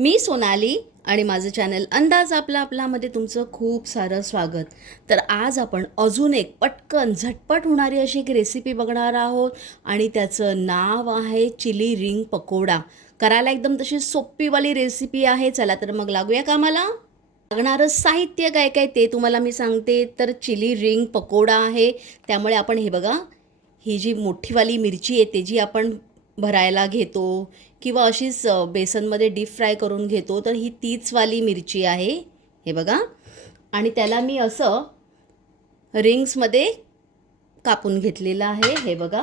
मी सोनाली आणि माझं चॅनल अंदाज आपलामध्ये तुमचं खूप सारं स्वागत. तर आज आपण अजून एक पटकन झटपट होणारी अशी एक रेसिपी बघणार आहोत आणि त्याचं नाव आहे चिली रिंग पकोडा. करायला एकदम तशी सोपीवाली रेसिपी आहे. चला तर मग लागूया कामाला. लागणारं साहित्य काय काय ते तुम्हाला मी सांगते. तर चिली रिंग पकोडा आहे, त्यामुळे आपण हे बघा, ही जी मोठीवाली मिरची येते जी आपण भरायला घेतो किंवा अशीच बेसनमध्ये डीप फ्राय करून घेतो, तर ही तीचवाली मिरची आहे. हे बघा, आणि त्याला मी असं रिंग्समध्ये कापून घेतलेलं आहे. हे बघा,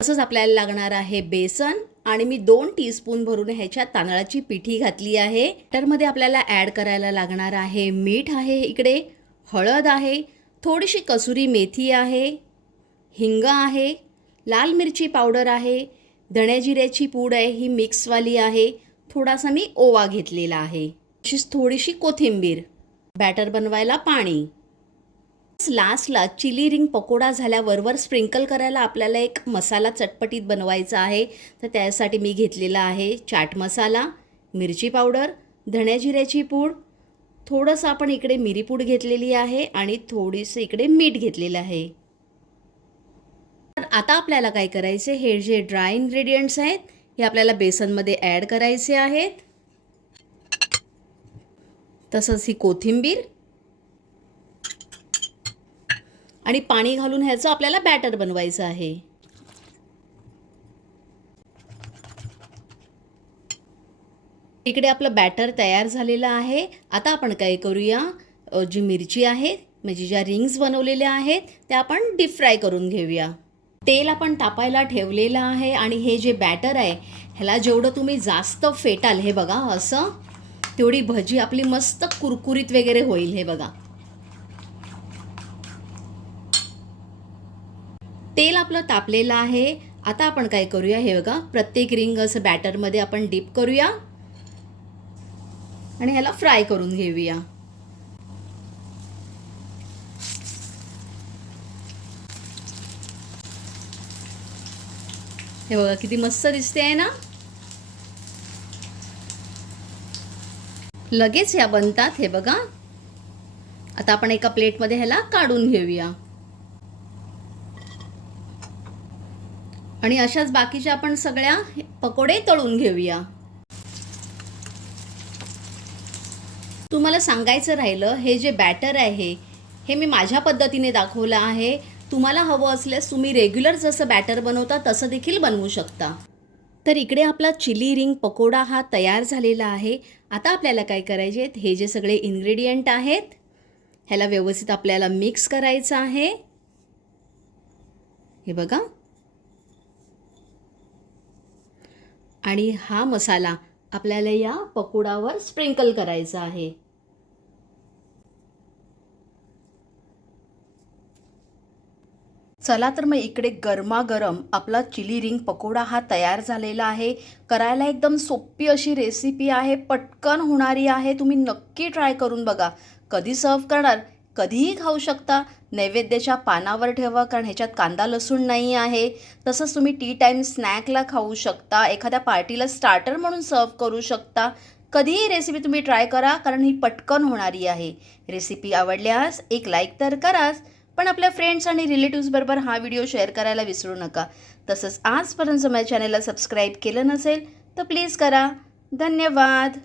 तसंच आपल्याला लागणार आहे बेसन, आणि मी 2 टीस्पून भरून ह्याच्यात तांदळाची पिठी घातली आहे. बॅटरमध्ये आपल्याला ॲड करायला लागणार आहे मीठ आहे, इकडे हळद आहे, थोडीशी कसुरी मेथी आहे, हिंग आहे, लाल मिरची पावडर आहे, धण्या जिऱ्याची पूड आहे, ही मिक्सवाली आहे, थोडासा मी ओवा घेतलेला आहे, तशीच थोडीशी कोथिंबीर, बॅटर बनवायला पाणी. लास्टला चिली रिंग पकोडा झाल्यावर वर स्प्रिंकल करायला आपल्याला एक मसाला चटपटीत बनवायचा आहे. तर त्यासाठी मी घेतलेला आहे चाट मसाला, मिरची पावडर, धण्या जिऱ्याची पूड, थोडंसं आपण इकडे मिरीपूड घेतलेली आहे आणि थोडीसं इकडे मीठ घेतलेलं आहे. तर आता आपल्याला काय करायचे, हे जे ड्राय इन्ग्रेडियंट्स आहेत हे आपल्याला बेसनमध्ये ॲड करायचे आहेत. तसंच ही कोथिंबीर आणि पाणी घालून ह्याचं आपल्याला बॅटर बनवायचं आहे. इकडे आपलं बॅटर तयार झालेलं आहे. आता आपण काय करूया, जी मिरची आहे म्हणजे ज्या रिंग्स बनवलेल्या आहेत त्या आपण डीप फ्राय करून घेऊया. तेल आपण तापायला ठेवलेलं आहे आणि हे जे बॅटर आहे ह्याला जेवढं तुम्ही जास्त फेटाल, हे बघा असं, तेवढी भजी आपली मस्त कुरकुरीत वगैरे होईल. हे बघा, तेल आपलं तापलेलं आहे. आता आपण काय करूया, हे बघा, प्रत्येक रिंग असं बॅटरमध्ये आपण डीप करूया आणि ह्याला फ्राय करून घेऊया. हे बघा किती मस्त दिसते आहे ना. लगेच ह्या बनतात. हे बघा, आता आपण एका प्लेटमध्ये ह्याला काढून घेऊया आणि अशाच बाकीच्या आपण सगळ्या पकोडे तळून घेऊया. तुम्हाला सांगायचं राहिलं, हे जे बॅटर आहे हे मी माझ्या पद्धतीने दाखवलं आहे. तुम्हाला हवं असल्यास तुम्ही रेग्युलर जसं बॅटर बनवता तसं देखील बनवू शकता. तर इकडे आपला चिली रिंग पकोडा हा तयार झालेला आहे. आता आपल्याला काय करायचे आहेत, हे जे सगळे इन्ग्रेडियंट आहेत ह्याला व्यवस्थित आपल्याला मिक्स करायचं आहे. हे बघा, आणि हा मसाला आपल्याला या पकोडावर स्प्रिंकल करायचा आहे. चला तर मग इकडे गरमागरम आपला चिली रिंग पकोडा हा तयार झालेला आहे. करायला एकदम सोपी अशी रेसिपी आहे, पटकन होणारी आहे. तुम्ही नक्की ट्राय करून बघा. कधी सर्व करणार, कधीही खाऊ शकता. नैवेद्याच्या पानावर ठेवा, कारण ह्याच्यात कांदा लसूण नाही आहे. तसंच तुम्ही टी टाईम स्नॅकला खाऊ शकता, एखाद्या पार्टीला स्टार्टर म्हणून सर्व करू शकता. कधीही रेसिपी तुम्ही ट्राय करा, कारण ही पटकन होणारी आहे. रेसिपी आवडल्यास एक लाईक तर कराच, पण आपल्या फ्रेंड्स आणि रिलेटिव्सबरोबर हा व्हिडिओ शेअर करायला विसरू नका. तसंच आजपर्यंत माझ्या चॅनलला सबस्क्राईब केलं नसेल तर प्लीज करा. धन्यवाद.